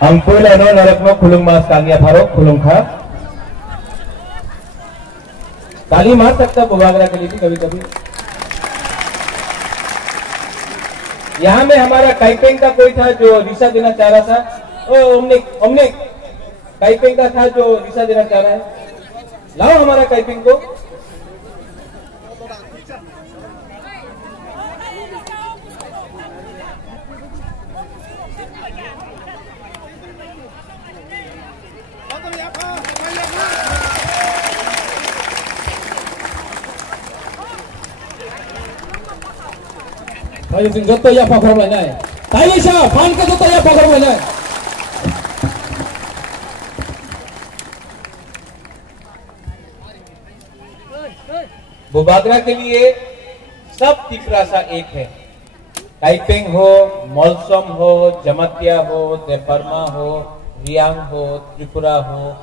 Ampuleno narakmo khulung mas kangia farok khulung kha ताली मार सकता बुबागरा के लिए भी कभी कभी। यहाँ में हमारा काइपेंग का कोई था जो रिसा देना चाह रहा था। हमने काइपेंग का था जो रिसा देना चाह रहा है। लाओ हमारा काइपेंग को। Tayo joto ya pakar banai. Tayo siya fan ka joto ya pakar banai. Bubagra के लिए सब तिपरासा एक है। काइपेंग हो, मौलसम हो, जमतिया हो, देपरमा हो, रियांग हो, त्रिपुरा हो,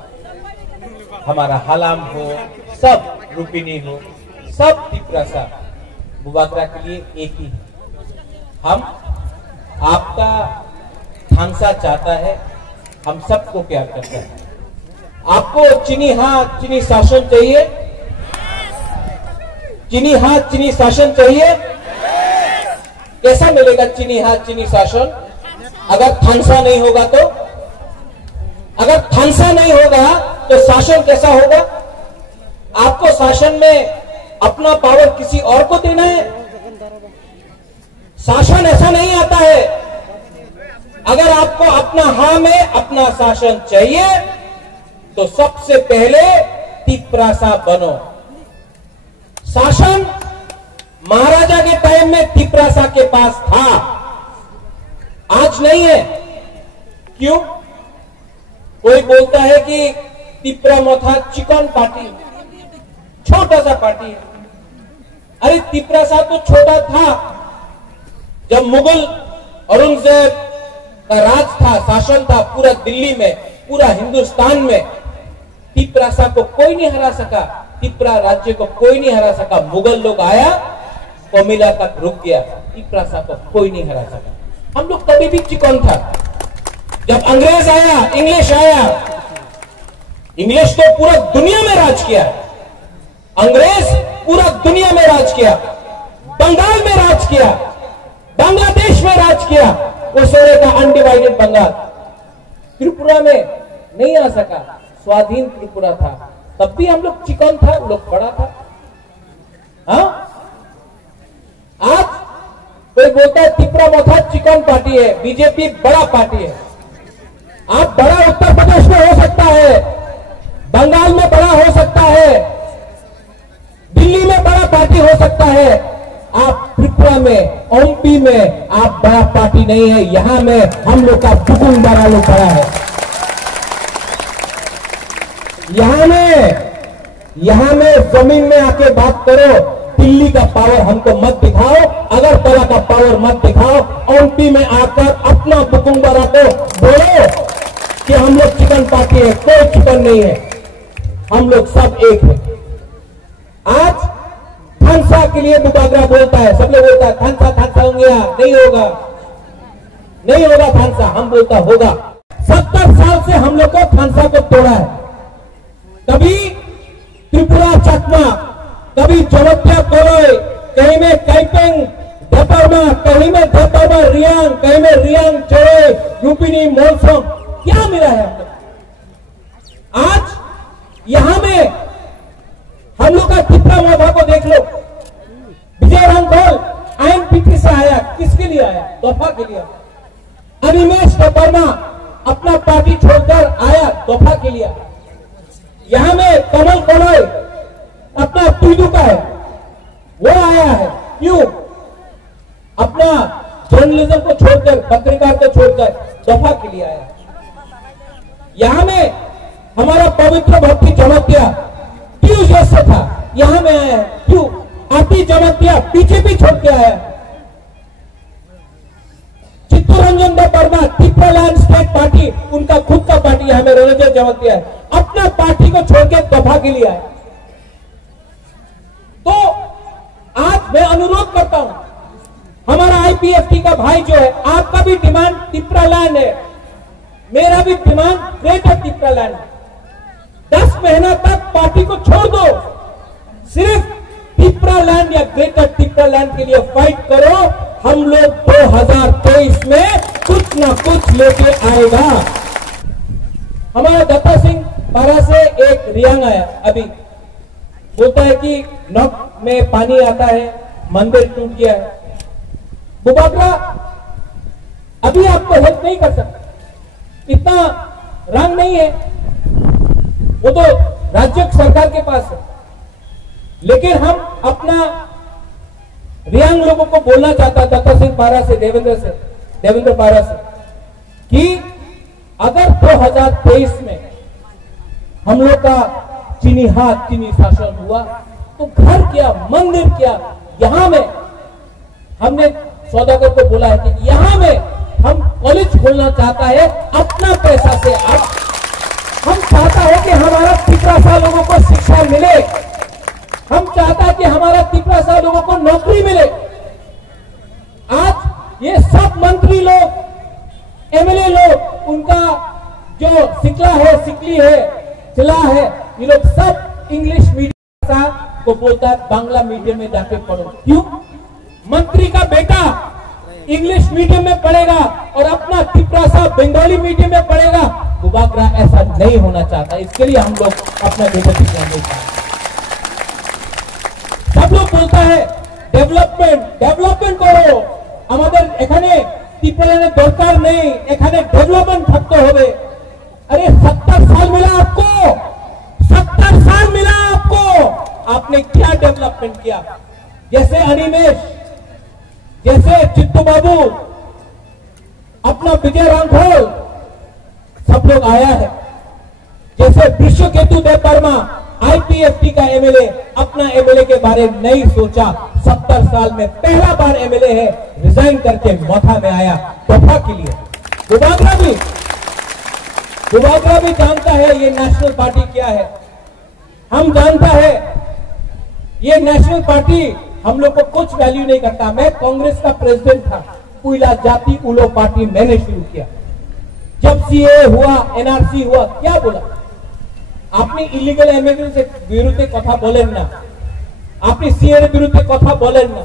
हमारा हलाम हो, सब रूपिनी हो, सब तिपरासा बुबागरा के लिए एक ही है। हम आपका थांसा चाहता है, हम सबको प्यार करता है। आपको चीनी हाथ चीनी शासन चाहिए, चीनी हाथ चीनी शासन चाहिए। कैसा मिलेगा चीनी हाथ चीनी शासन? अगर थांसा नहीं होगा तो, अगर थांसा नहीं होगा तो शासन कैसा होगा? आपको शासन में अपना पावर किसी और को देना है। शासन ऐसा नहीं आता है। अगर आपको अपना हाँ में अपना शासन चाहिए तो सबसे पहले तिपरासा बनो। शासन महाराजा के टाइम में तिपरासा के पास था, आज नहीं है। क्यों? कोई बोलता है कि तिपरा मोथा चिकन पार्टी, छोटा सा पार्टी है। अरे तिपरासा तो छोटा था जब मुगल औरंगजेब का राज था, शासन था पूरा दिल्ली में, पूरा हिंदुस्तान में। तिपरासा को कोई नहीं हरा सका, तिपरा राज्य को कोई नहीं हरा सका। मुगल लोग आया, कोमिला तक रुक गया, तिपरासा को कोई नहीं हरा सका। हम लोग कभी भी चिकन था। जब अंग्रेज आया, इंग्लिश आया, इंग्लिश तो पूरा दुनिया में राज किया, अंग्रेज पूरा दुनिया में राज किया, बंगाल में राज किया, बांग्लादेश में राज किया। उस समय का अनडिवाइडेड बंगाल त्रिपुरा में नहीं आ सका, स्वाधीन त्रिपुरा था। तब भी हम लोग चिकन था, लोग बड़ा था। हाँ, आज कोई बोलता है त्रिपुरा मोथा चिकन पार्टी है, बीजेपी बड़ा पार्टी है। आप बड़ा उत्तर प्रदेश में हो सकता है, बंगाल में बड़ा हो सकता है, दिल्ली में बड़ा पार्टी हो सकता है। आप त्रिपुरा में, एमपी में आप बड़ा पार्टी नहीं है। यहां में हम लोग का बुकुंग बड़ा लोग बड़ा है। यहां में जमीन में आके बात करो। दिल्ली का पावर हमको मत दिखाओ, अगरतला का पावर मत दिखाओ। एमपी में आकर अपना बुकुंग बड़ा को बोलो कि हम लोग चिकन पार्टी है। कोई चिकन नहीं है, हम लोग सब एक है। आज थांसा के लिए बुबागरा बोलता है, सब लोग बोलता है थांसा थांसा होंगे, नहीं होगा, नहीं होगा थांसा। हम बोलता होगा। 70 साल से हम लोग को थांसा को तोड़ा है। कभी त्रिपुरा चकमा, कभी जमतिया कोलोई, कहीं में काइपेंग देपरमा, कहीं में देपरमा रियांग, कहीं में रियांग चोरे, यूपीनी मोलसम, क्या मिला है हमको? आज यहां में हम लोग का त्रिपुरा मोथा को देख लो। विजय रामघोल आईएनपीटी से आया, किसके लिए आया? तोहफा के लिए। अनिमेश देपरमा अपना पार्टी छोड़कर आया, तोहफा के लिए। यहां में कमल कोलोई अपना तुइदू का है, वो आया है। क्यों? अपना जर्नलिज्म को छोड़कर, पत्रकार को छोड़कर दफा के लिए आया। यहां में हमारा पवित्र भक्ति जमतिया क्यों जैसे था, यहां में आया। क्यों? आती जमतिया बीजेपी छोड़ के आया। चित्तरंजन देपरमा नागालैंड स्टेट पार्टी, उनका खुद का पार्टी हमें रंजन जवंतिया है, अपना पार्टी को छोड़ के दफा के लिए आए। तो आज मैं अनुरोध करता हूं, हमारा आईपीएफटी का भाई जो है, आपका भी डिमांड तिप्रालैंड है, मेरा भी डिमांड ग्रेटर तिप्रालैंड है। 10 महीना तक पार्टी को छोड़ दो, सिर्फ तिप्रालैंड या ग्रेटर तिप्रालैंड के लिए फाइट करो। हम लोग 2023 में कुछ ना कुछ लेके आएगा। हमारा दत्ता सिंह पारा से एक रियांग आया, अभी बोलता है कि नॉक में पानी आता है, मंदिर टूट गया है। बुबागरा अभी आपको हेल्प नहीं कर सकता, इतना रंग नहीं है, वो तो राज्य सरकार के पास है। लेकिन हम अपना रियांग लोगों को बोलना चाहता दत्ता सिंह पारा से, देवेंद्र पारा से, कि अगर 2023 में हम लोग का चीनी हाथ चीनी शासन हुआ तो घर क्या, मंदिर क्या, यहां में हमने सौदागर को बोला है कि यहां में हम कॉलेज खोलना चाहता है अपना पैसा से। अब हम चाहता है कि हमारा तिपरासा लोगों को शिक्षा मिले, हम चाहता है कि हमारा तिपरासा लोगों को नौकरी मिले। आज ये सब मंत्री लोग, एमएलए लोग, उनका जो सिकली है, चिला है, ये लोग सब इंग्लिश मीडियम को बोलता है बांग्ला मीडियम में जाके पढ़ो। क्यों? मंत्री का बेटा इंग्लिश मीडियम में पढ़ेगा और अपना तिपरासा बंगाली मीडियम में पढ़ेगा। बुबागरा ऐसा नहीं होना चाहता, इसके लिए हम लोग अपना बेटा ध्यान देता है। सब लोग बोलता है डेवलपमेंट करो, আমাদের এখানে ত্রিপুরার দরকার নেই, এখানে डेवलपमेंट থাকতে হবে। अरे 70 साल मिला आपको, 70 साल मिला आपको, आपने क्या डेवलपमेंट किया? जैसे अनिमेश, जैसे चित्तू बाबू, अपना विजय रांघोल, सब लोग आया है। जैसे विश्वकेतु देव वर्मा, आईपीएफटी का एमएलए, अपना एमएलए के बारे में नहीं सोचा। 70 साल में पहला बार एमएलए है, रिजाइन करके मोथा में आया दफा के लिए। बुबागरा भी जानता है ये नेशनल पार्टी क्या है। हम जानता है ये नेशनल पार्टी हम लोग को कुछ वैल्यू नहीं करता। मैं कांग्रेस का प्रेसिडेंट था, उइला जाति उलो पार्टी मैंने शुरू किया। जब सीए हुआ, एनआरसी हुआ, क्या बोला? আপনি ইলিগাল ইমিগ্রেন্টের বিরুদ্ধে কথা বলেন না, আপনি सीए বিরুদ্ধে কথা বলেন না।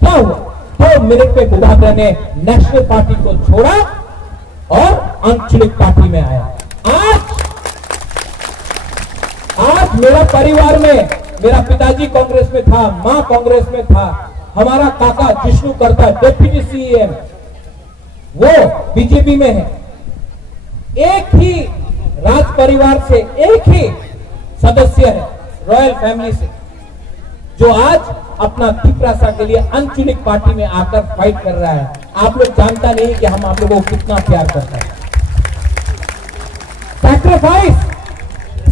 क्या हुआ? 2 मिनट में बुबागरा ने नेशनल पार्टी को छोड़ा और आंचलिक पार्टी में आया। आज मेरा परिवार में, मेरा पिताजी कांग्रेस में था, मां कांग्रेस में था, हमारा काका जिष्णु करता डिप्टी सीएम वो बीजेपी में है। एक ही राज परिवार से एक ही सदस्य है, रॉयल फैमिली से, जो आज अपना तिपरासा के लिए अनचुनिक पार्टी में आकर फाइट कर रहा है। आप लोग जानता नहीं कि हम आप लोगों को कितना प्यार करते हैं।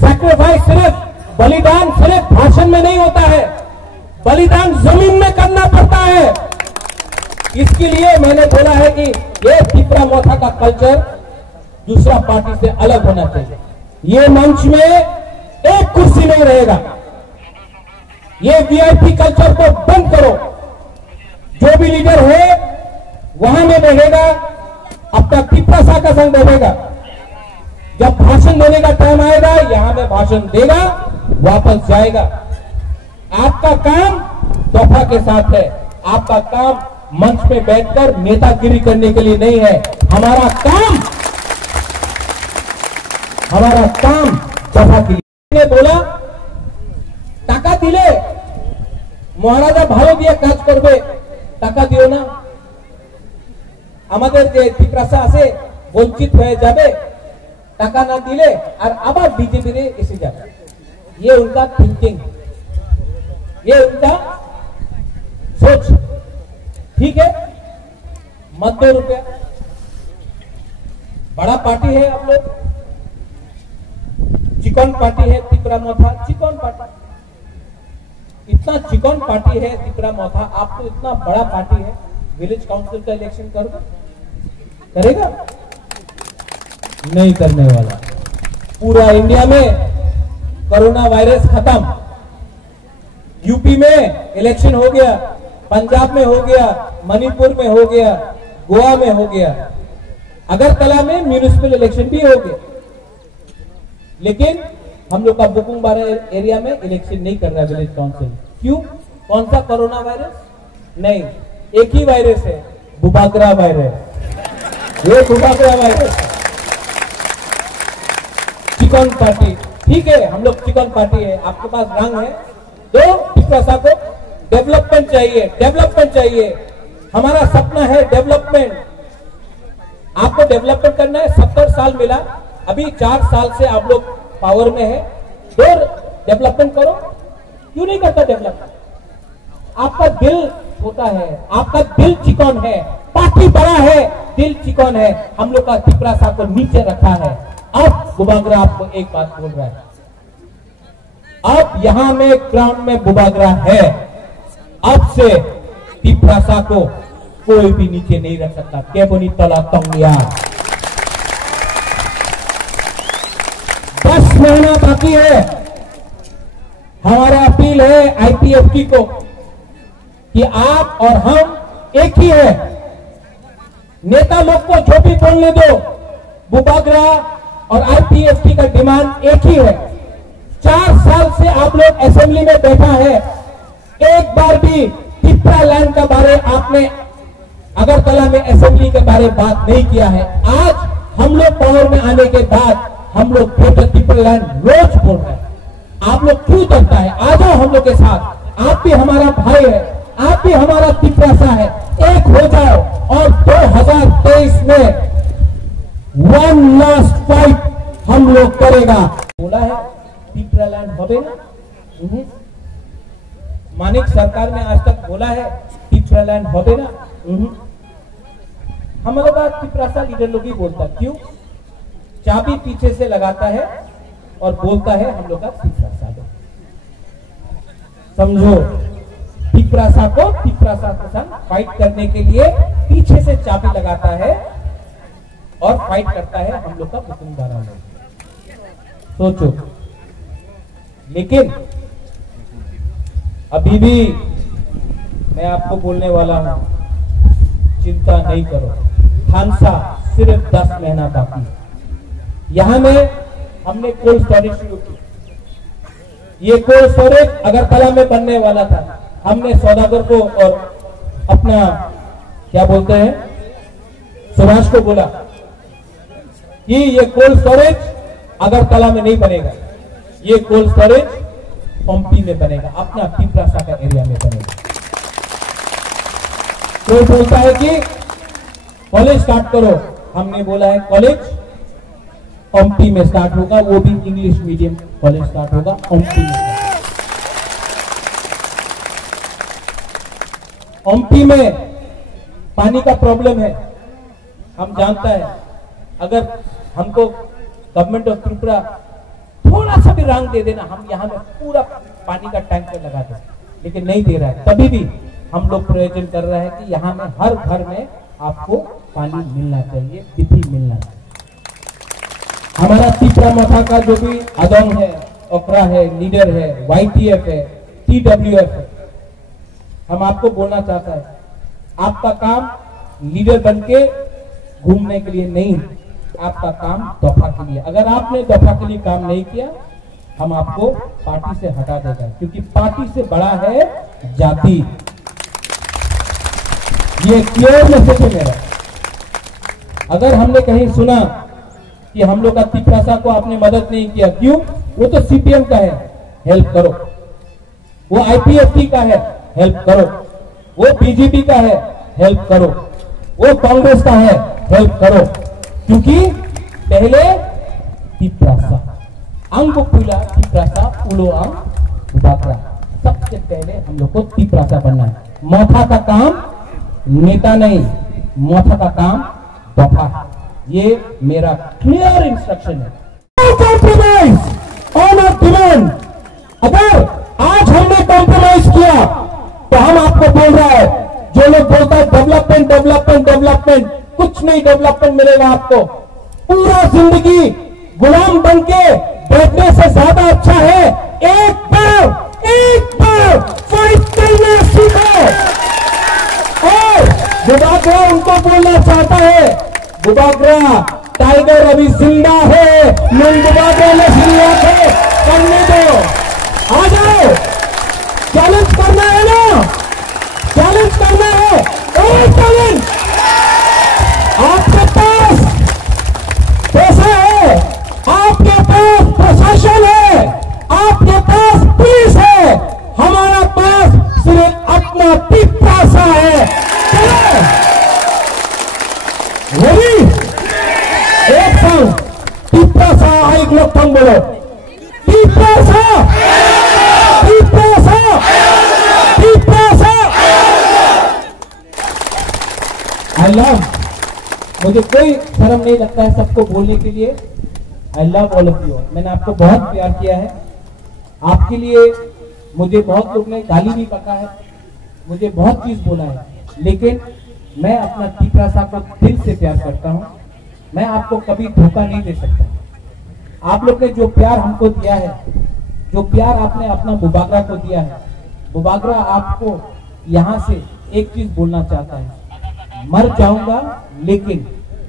सैक्रिफाइस सिर्फ बलिदान सिर्फ भाषण में नहीं होता है, बलिदान जमीन में करना पड़ता है। इसके लिए मैंने बोला है कि ये तिपरा मोथा का कल्चर दूसरा पार्टी से अलग होना चाहिए। ये मंच में एक कुर्सी नहीं रहेगा। ये वीआईपी कल्चर को बंद करो। जो भी लीडर है वहां में रहेगा, अपना तिपरासा का संग रहेगा। जब भाषण देने का टाइम आएगा यहां में भाषण देगा, वापस जाएगा। आपका काम दफा के साथ है, आपका काम मंच पे बैठकर नेतागिरी करने के लिए नहीं है। हमारा काम दफा के लिए। बोला টাকা দিলে মহারাজা ভালো দিয়ে কাজ করবে, টাকা দিও না, আমাদের যে তিপরাসা আছে বঞ্চিত হয়ে যাবে, টাকা না দিলে আর আবার বিজেপি রে এসে যাবে। ये उनका थिंकिंग, ये उनका सोच। ठीक है, मत दो रुपया, बड़ा पार्टी है आप लोग, चिकन पार्टी है तिपरा मोथा, चिकन पार्टी, इतना चिकन पार्टी है तिपरा मोथा। आपको इतना बड़ा पार्टी है, विलेज काउंसिल का इलेक्शन करेगा? नहीं करने वाला। पूरा इंडिया में कोरोना वायरस खत्म। यूपी में इलेक्शन हो गया, पंजाब में हो गया, मणिपुर में हो गया, गोवा में हो गया, अगरतला में म्यूनिसिपल इलेक्शन भी हो गया। लेकिन हम लोग का बुकुंगबारा एरिया में इलेक्शन नहीं कर रहा है विलेज काउंसिल। क्यों? कौन सा कोरोना वायरस? नहीं, एक ही वायरस है, बुबागरा वायरस। ये बुबागरा वायरस, चिकन पार्टी। ठीक है, हम लोग चिकन पार्टी है, आपके पास रंग है तो टिप्रासा को डेवलपमेंट चाहिए, डेवलपमेंट चाहिए। हमारा सपना है डेवलपमेंट। आपको डेवलपमेंट करना है। 70 साल मिला, अभी 4 साल से आप लोग पावर में है, तो डेवलपमेंट करो। क्यों नहीं करता डेवलपमेंट? आपका दिल छोटा है, आपका दिल चिकन है, पार्टी बड़ा है, दिल चिकन है। हम लोग का टिप्रासा को नीचे रखा है। अब बुबागरा आपको एक बात बोल रहा है, अब यहां में ग्राउंड में बुबागरा है। अब से टिप्रासा को कोई भी नीचे नहीं रख सकता। केबोनी तला तंगिया। 10 महीना बाकी है। हमारा अपील है आईपीएफटी को कि आप और हम एक ही है। नेता लोग को जो भी बोलने दो, बुबागरा और आईपीएफटी का डिमांड एक ही है। 4 साल से आप लोग असेंबली में बैठा है, एक बार भी टिप्रा लैंड का बारे आपने अगरतला में असेंबली के बारे बात नहीं किया है। आज हम लोग पावर में आने के बाद हम लोग टिप्रा लैंड रोज बोल रहे हैं। आप लोग क्यों डरता है? आ जाओ हम लोग के साथ। आप भी हमारा भाई है, आप भी हमारा टिप्रासा है। एक हो जाओ और 2023 में वन लास्ट फाइट हम लोग करेगा। बोला है टिप्रा लैंड होवे ना। मानिक सरकार ने आज तक बोला है टिप्रा लैंड होवे ना। हम लोग का टिप्रासा लीडर लोग ही बोलता। क्यों? चाबी पीछे से लगाता है और बोलता है हम लोग का टिप्रासा दो। समझो, टिप्रासा के साथ फाइट करने के लिए पीछे से चाबी लगाता है और फाइट करता है हम लोग का बुकुंगबारा लोग। सोचो। लेकिन अभी भी मैं आपको बोलने वाला हूं, चिंता नहीं करो। खानसा सिर्फ 10 महीना बाकी है। यहां में हमने कोल्ड स्टोरेज शुरू की। ये कोल्ड स्टोरेज अगरतला में बनने वाला था। हमने सौदागर को और अपना क्या बोलते हैं सुभाष को बोला कि ये कोल्ड स्टोरेज अगरतला में नहीं बनेगा, ये कोल्ड स्टोरेज पंपी में बनेगा, अपना टिप्रासा का एरिया में बनेगा। कोई बोलता है कि कॉलेज स्टार्ट करो, हमने बोला है कॉलेज पंपी में स्टार्ट होगा, वो भी इंग्लिश मीडियम कॉलेज स्टार्ट होगा पंपी में। पंपी में पानी का प्रॉब्लम है, हम जानता है। अगर हमको गवर्नमेंट ऑफ त्रिपुरा थोड़ा सा भी रंग दे देना, हम यहाँ में पूरा पानी का टैंकर लगा दें, लेकिन नहीं दे रहा है। तभी भी हम लोग प्रयोजन कर रहे हैं कि यहाँ में हर घर में आपको पानी मिलना चाहिए, तिथि मिलना चाहिए। हमारा टिप्रा मथा का जो भी अदम है, ओकरा है, लीडर है, YTF है, TWF है, हम आपको बोलना चाहता है, आपका काम लीडर बनके घूमने के लिए नहीं, आपका काम दफा के लिए। अगर आपने दफा के लिए काम नहीं किया, हम आपको पार्टी से हटा देगा, क्योंकि पार्टी से बड़ा है जाति। ये क्लियर मैसेज है मेरा। अगर हमने कहीं सुना कि हम लोग का टिप्रासा को आपने मदद नहीं किया, क्यों? वो तो CPM का है, हेल्प करो। वो IPFT का है, हेल्प करो। वो BJP का है, हेल्प करो। वो कांग्रेस का है, हेल्प करो। क्योंकि पहले टिप्रासा अंग पुला टिप्रासा उलो अंग उबाकरा, सबसे पहले हम लोग को टिप्रासा बनना है। मोथा का काम नेता नहीं, मोथा का काम दफा। ये मेरा क्लियर इंस्ट्रक्शन है। Compromise on our demand. अगर आज हमने कॉम्प्रोमाइज किया तो हम आपको बोल रहा है, जो लोग बोलता है डेवलपमेंट डेवलपमेंट डेवलपमेंट, कुछ नहीं डेवलपमेंट मिलेगा आपको। पूरा जिंदगी गुलाम बनके बैठने से ज्यादा अच्छा है एक बार फाइट करना सीखो। और बुबागरा उनको बोलना चाहता है, बुबागरा टाइगर अभी जिंदा है, मन बुबागरा ने जिंदा है, करने दो, आ जाओ, चैलेंज करना है ना, चैलेंज करना है, और चैलेंज। आपके पास पैसा है, आपके पास प्रशासन है, आपके पास पुलिस है, हमारा पास सिर्फ अपना पिपासा है। चलो रेडी, एक संग पिपासा, एक लोग संग बोलो, पिपासा, पिपासा, पिपासा। आई लव, मुझे कोई शर्म नहीं लगता है सबको बोलने के लिए। I love all of you. मैंने आपको बहुत प्यार किया है, आपके लिए मुझे बहुत लोग ने गाली भी बका है, मुझे बहुत चीज बोला है, लेकिन मैं अपना तिपरासा को दिल से प्यार करता हूं। मैं आपको कभी धोखा नहीं दे सकता। आप लोग ने जो प्यार हमको दिया है, जो प्यार आपने अपना बुबागरा को दिया है, बुबागरा आपको यहां से एक चीज बोलना चाहता है, मर जाऊंगा लेकिन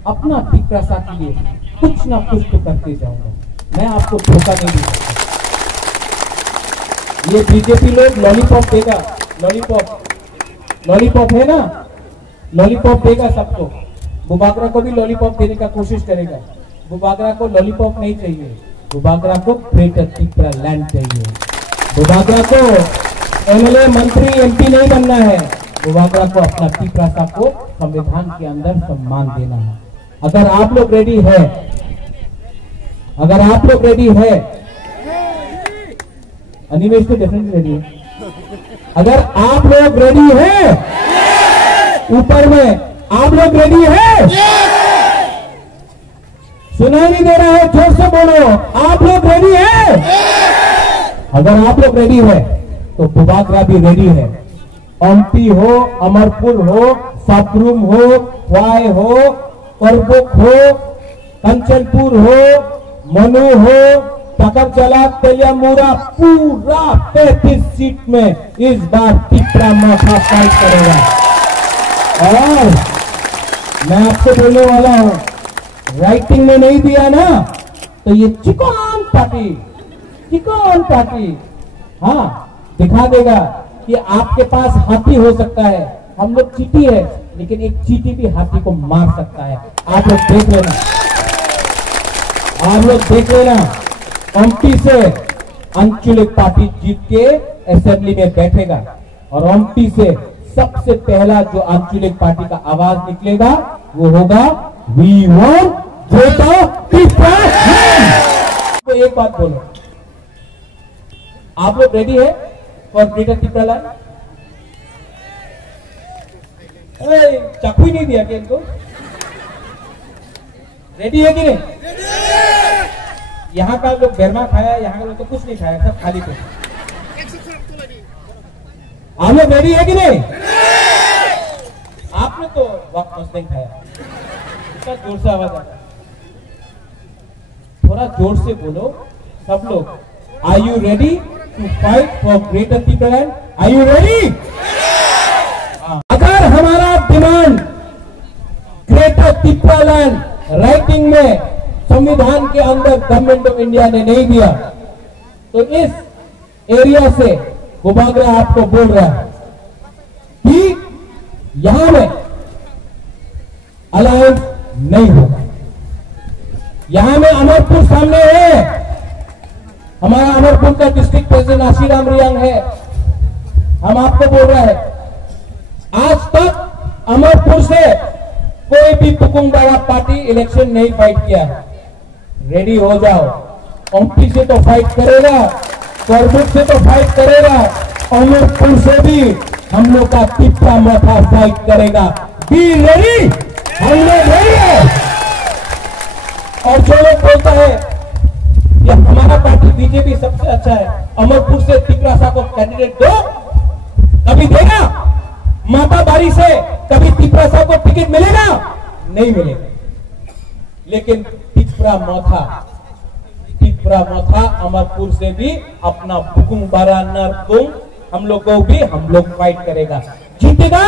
अपना तिपरासा के लिए कुछ ना कुछ तो करते जाऊंगा। मैं आपको धोखा नहीं दे सकता। ये बीजेपी लोग लॉलीपॉप देगा, लॉलीपॉप है ना, लॉलीपॉप देगा सबको, बुबागरा को भी लॉलीपॉप देने का कोशिश करेगा। बुबागरा को लॉलीपॉप नहीं चाहिए, बुबागरा को ग्रेटर त्रिपुरा लैंड चाहिए। बुबागरा को एमएलए मंत्री एमपी नहीं बनना है, बुबागरा को अपना तिपरासा को संविधान के अंदर सम्मान देना है। अगर आप लोग रेडी है, अगर आप लोग रेडी है, अनिमेश तो डेफिनेटली रेडी है। अगर आप लोग रेडी है, ऊपर में आप लोग रेडी है, सुनाई नहीं दे रहा है, जोर से बोलो, आप लोग रेडी है। अगर आप लोग रेडी है तो बुबागरा भी रेडी है। ओमपी हो, अमरपुर हो, सापरूम हो, वाय हो, करबुक हो, कंचनपुर हो, मनु हो, टकरजला, तेलियामुरा, पूरा 35 सीट में इस बार तिपरा माथा फाइट करेगा। और मैं आपको बोलने वाला हूं, राइटिंग में नहीं दिया ना तो ये चिकन पार्टी हाँ दिखा देगा कि आपके पास हाथी हो सकता है। हम लोग चीटी है, लेकिन एक चीटी भी हाथी को मार सकता है। आप लोग देख लेना, आप लोग देख लेना। ओमपी से अंचलिक पार्टी जीत के असेंबली में बैठेगा और ओमपी से सबसे पहला जो अंचलिक पार्टी का आवाज निकलेगा वो होगा we want greater Tripura land. तो एक बात बोलो, आप लोग रेडी है फॉर ग्रेटर त्रिपुरा लैंड? चाकू ही नहीं दिया क्या इनको? रेडी है कि नहीं? यहाँ का लोग बेरमा खाया, यहाँ का लोग तो कुछ नहीं खाया, सब खाली पे। आप लोग रेडी है कि नहीं? आपने तो वक्त मस्त नहीं खाया। इतना जोर से आवाज आता, थोड़ा जोर से बोलो सब लोग। Are you ready to fight for greater Tripura land? Are you ready? अगर हमारा demand greater Tripura land writing में संविधान के अंदर गवर्नमेंट ऑफ इंडिया ने नहीं दिया तो इस एरिया से बुबागरा आपको बोल रहा है कि यहां में अलायंस नहीं होगा। यहां में अमरपुर सामने है, हमारा अमरपुर का डिस्ट्रिक्ट प्रेसिडेंट आशीराम रियांग है। हम आपको बोल रहे हैं, आज तक अमरपुर से कोई भी पुकुंगबाड़ा पार्टी इलेक्शन नहीं फाइट किया है। रेडी हो जाओ। ओमपी से तो फाइट करेगा, करबुक से तो फाइट करेगा, अमरपुर से भी हम लोग का तिप्पा माथा फाइट करेगा। Be ready? हम लोग रेडी है। और जो लोग बोलता है कि हमारा पार्टी बीजेपी सबसे अच्छा है, अमरपुर से तिपरासा को कैंडिडेट दो, कभी देगा? माताबारी से कभी तिपरासा को टिकट मिलेगा? नहीं मिलेगा। लेकिन तिप्रा मौथा अमरपुर से भी अपना बुकुम बारा नर तुम हम लोग को भी हम लोग फाइट करेगा। जीतेगा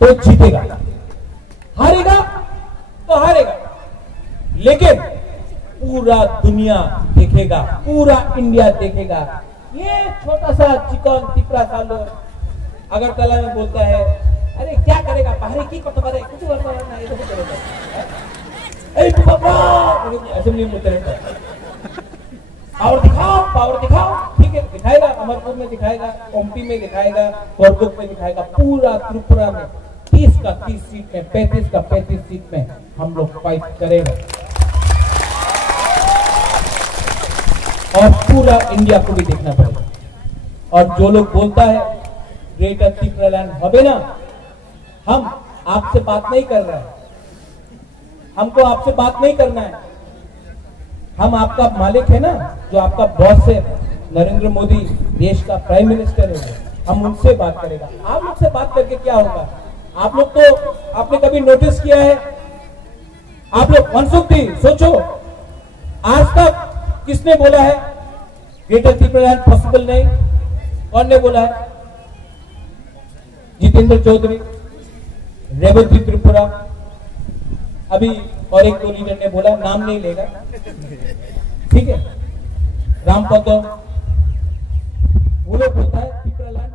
तो जीतेगा, हारेगा तो हारेगा, लेकिन पूरा दुनिया देखेगा, पूरा इंडिया देखेगा। ये छोटा सा चिकन तिप्रा सा लोग अगरतला में बोलता है, अरे क्या करेगा बाहरी की कुछ करना ये तो करेगा, असेंबली में रहता है, पावर दिखाओ, ठीक है दिखाएगा, अमरपुर में दिखाएगा, ओमपी में दिखाएगा, कोरबुक में दिखाएगा, पूरा त्रिपुरा में 30 का 30 सीट में, 35 का 35 सीट में हम लोग फाइट करेंगे और पूरा इंडिया को भी देखना पड़ेगा। और जो लोग बोलता है ग्रेटर त्रिपुरा लैंड होबे ना, हम आपसे बात नहीं कर रहे हैं, हमको आपसे बात नहीं करना है, हम आपका मालिक है ना, जो आपका बॉस है नरेंद्र मोदी देश का प्राइम मिनिस्टर है, हम उनसे बात करेगा। आप लोग से बात करके क्या होगा? आप लोग तो आपने कभी नोटिस किया है, आप लोग मनसुखी सोचो, आज तक किसने बोला है ग्रेटर त्रिपुरा लैंड पॉसिबल नहीं? कौन ने बोला है? जितेंद्र चौधरी, रेवती त्रिपुरा, अभी और एक दो लीडर ने बोला, नाम नहीं लेगा, ठीक है, रामपद, वो लोग बोलता है त्रिपुरा लैंड